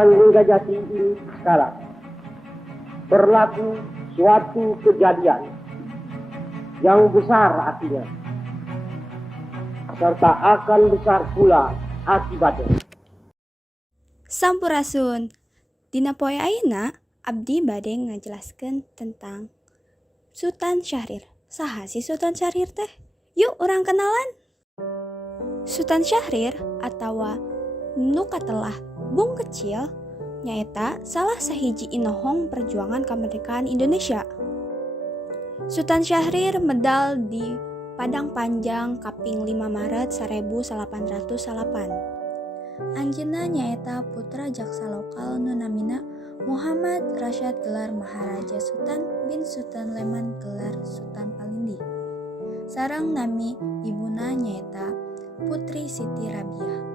Jati ini sekarang berlaku suatu kejadian yang besar artinya, serta akan besar pula akibatnya. Sampurasun, dina poe ayeuna abdi bade ngajelaskeun tentang Sultan Syahrir. Saha si Sultan Syahrir teh? Yuk orang kenalan. Sultan Syahrir atawa nu katelah Bung Kecil nyaeta salah sahiji inohong perjuangan kemerdekaan Indonesia. Sultan Syahrir medal di Padang Panjang kaping 5 Maret 1808. Anjeunna nyaeta putra jaksa lokal nu namina Muhammad Rasyad gelar Maharaja Sultan bin Sultan Leman gelar Sultan Palindi. Sareng nami ibuna nyaeta Putri Siti Rabiah.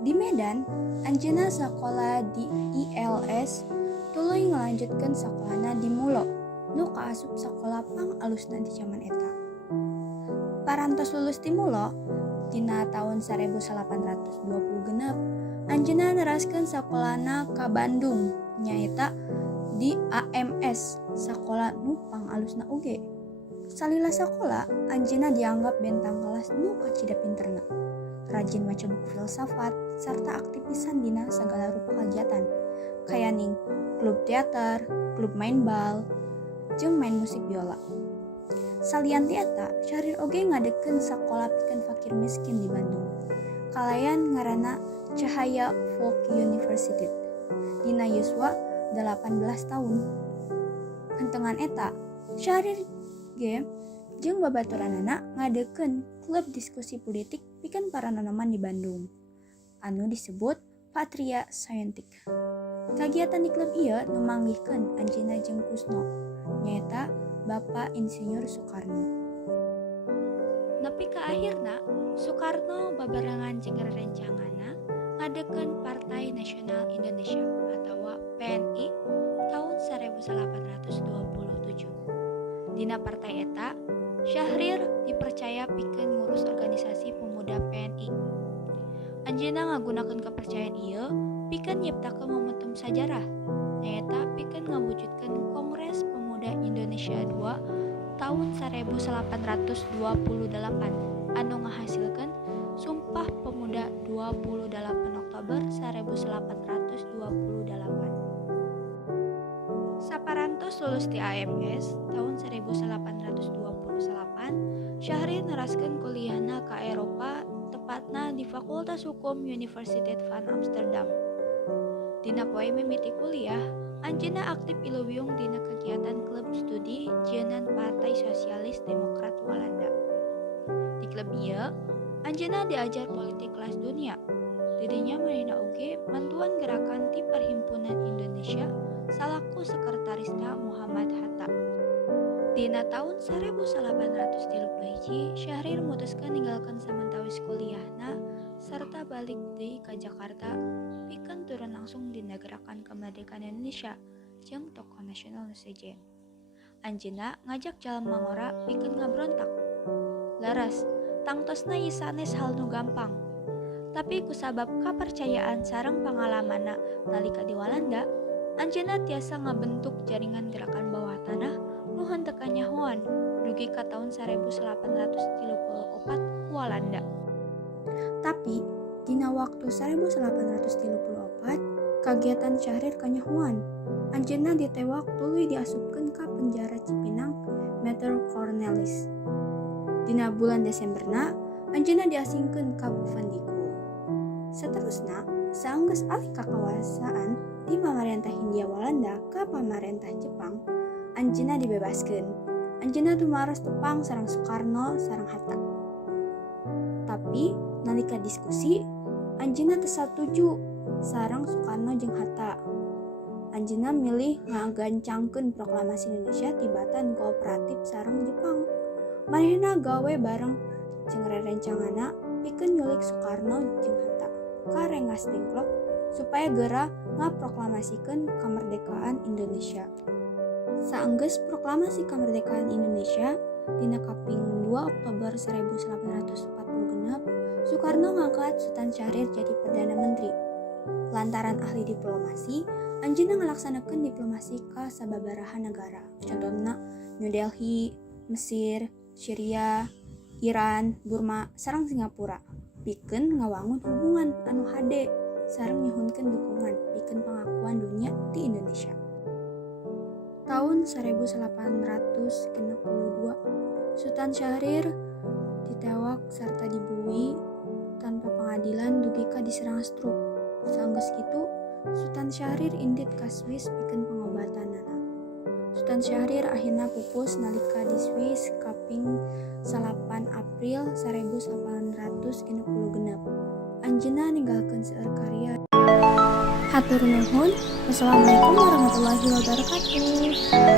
Di Medan, anjeunna sakola di ILS tuluy ngalanjutkeun sakolana di Mulo nu kaasup sakola pang alusna di zaman eta. Parantos lulus di Mulo dina tahun 1826 anjeunna neraskeun sakolana ka Bandung nyaeta di AMS sakola nu pang alusna oge. Salila sakola anjeunna dianggap bentang kelas nu kacida pinterna, rajin maca buku filsafat sarta aktif pisan dina sagala rupa kegiatan kayaning klub teater, klub main bal, jeung main musik biola. Salian ti eta, Syahrir oge ngadekeun sakola pikeun fakir miskin di Bandung. Kalayan ngaranna Cahaya Folk University. Dina yuswa 18 tahun. Hentengan eta, Syahrir ge jeung babaturanana ngadekeun klub diskusi politik pikeun para nanoman di Bandung anu disebut Patria Scientific. Kagiatan di klub ieu nu manggihkeun anjeunna jeung Kusno nyaeta Bapak Insinyur Soekarno. Nepi ka akhirna Soekarno babarengan jeung rerencanganna ngadekeun Partai Nasional Indonesia atawa PNI tahun 1827. Dina partai eta Syahrir dipercaya pikeun ngurus organisasi pemuda PNI. Anjeunna ngagunakeun kepercayaan ieu pikeun nyiptakeun momentum sajarah nyaeta pikeun ngawujudkeun Kongres Pemuda Indonesia II tahun 1828 anu ngahasilkeun Sumpah Pemuda 28 Oktober 1828. Saparantos lulus di AMS tahun 1828, Syahrir neraskeun kuliahna ka Eropa tepatna di Fakultas Hukum Universiteit van Amsterdam. Dina poe mimiti kuliah, anjeunna aktif ileuwihung dina kegiatan klub studi jeunan Partai Sosialis Demokrat Walanda. Di klub ieu, anjeunna diajar politik kelas dunia. Didinya manehna oge mantuan gerakan ti Perhimpunan Indonesia salaku sekretarisna Muhammad Hatta. Dina tahun 1831, Syahrir mutuskeun ninggalkeun samantawis kuliahna serta balik deui ka Jakarta pikeun turun langsung dina gerakan kemerdekaan Indonesia jeung tokoh nasional nu sejen. Anjeunna ngajak jalma ngora pikeun ngabrontak. Laras, tangtosna ieu sanes hal nu gampang. Tapi kusabab kapercayaan sareng pangalamanna nalika di Walanda, anjeunna tiasa ngabentuk jaringan gerakan bawah tanah nu henteu kanyahoan dugi ka tahun 1834 ku Walanda. Tapi dina waktu 1834 kagiatan Syahrir kanyahoan. Anjeunna ditewak tuluy diasupkeun ka penjara Cipinang Metro Cornelis. Dina bulan Desemberna anjeunna diasingkeun ka Bufandikul. Saterusna saenggeus alih kakawasan di pamarentah Hindia Walanda ka pamarentah Jepang, anjeunna dibebaskeun. Anjeunna tumaros tepang sareng Soekarno sareng Hatta. Tapi nalika diskusi, anjeunna teu satuju sareng Soekarno jeung Hatta. Anjeunna milih ngagancangkeun proklamasi Indonesia tibatan kooperatif sareng Jepang. Manehna gawe bareng jeung rerencanganna pikeun nyulik Soekarno jeung Hatta ka Rengas Dengklok supaya geura ngaproklamasikan kemerdekaan Indonesia. Saenggeus proklamasi kemerdekaan Indonesia dina kaping 2 Oktober 1846, Soekarno ngangkat Sultan Syahrir jadi Perdana Menteri. Lantaran ahli diplomasi, anjeunna ngalaksanakeun diplomasi ka sababaraha negara. Contohna New Delhi, Mesir, Syria, Iran, Burma, sareng Singapura. Pikeun ngawangun hubungan anu hade sareng nyuhunkeun dukungan pikeun pengakuan dunia di Indonesia. Tahun 1862, Sultan Syahrir ditewak serta dibunuh tanpa pengadilan dugi ka diserang stroke. Saenggeus kitu, Sultan Syahrir indit ka Swiss pikeun pengobatanana. Sultan Syahrir akhirna pupus nalika di Swiss kaping 8 April 1866. Anjeunna ninggalkeun seueur karya. Hatur nuhun. Wassalamualaikum warahmatullahi wabarakatuh.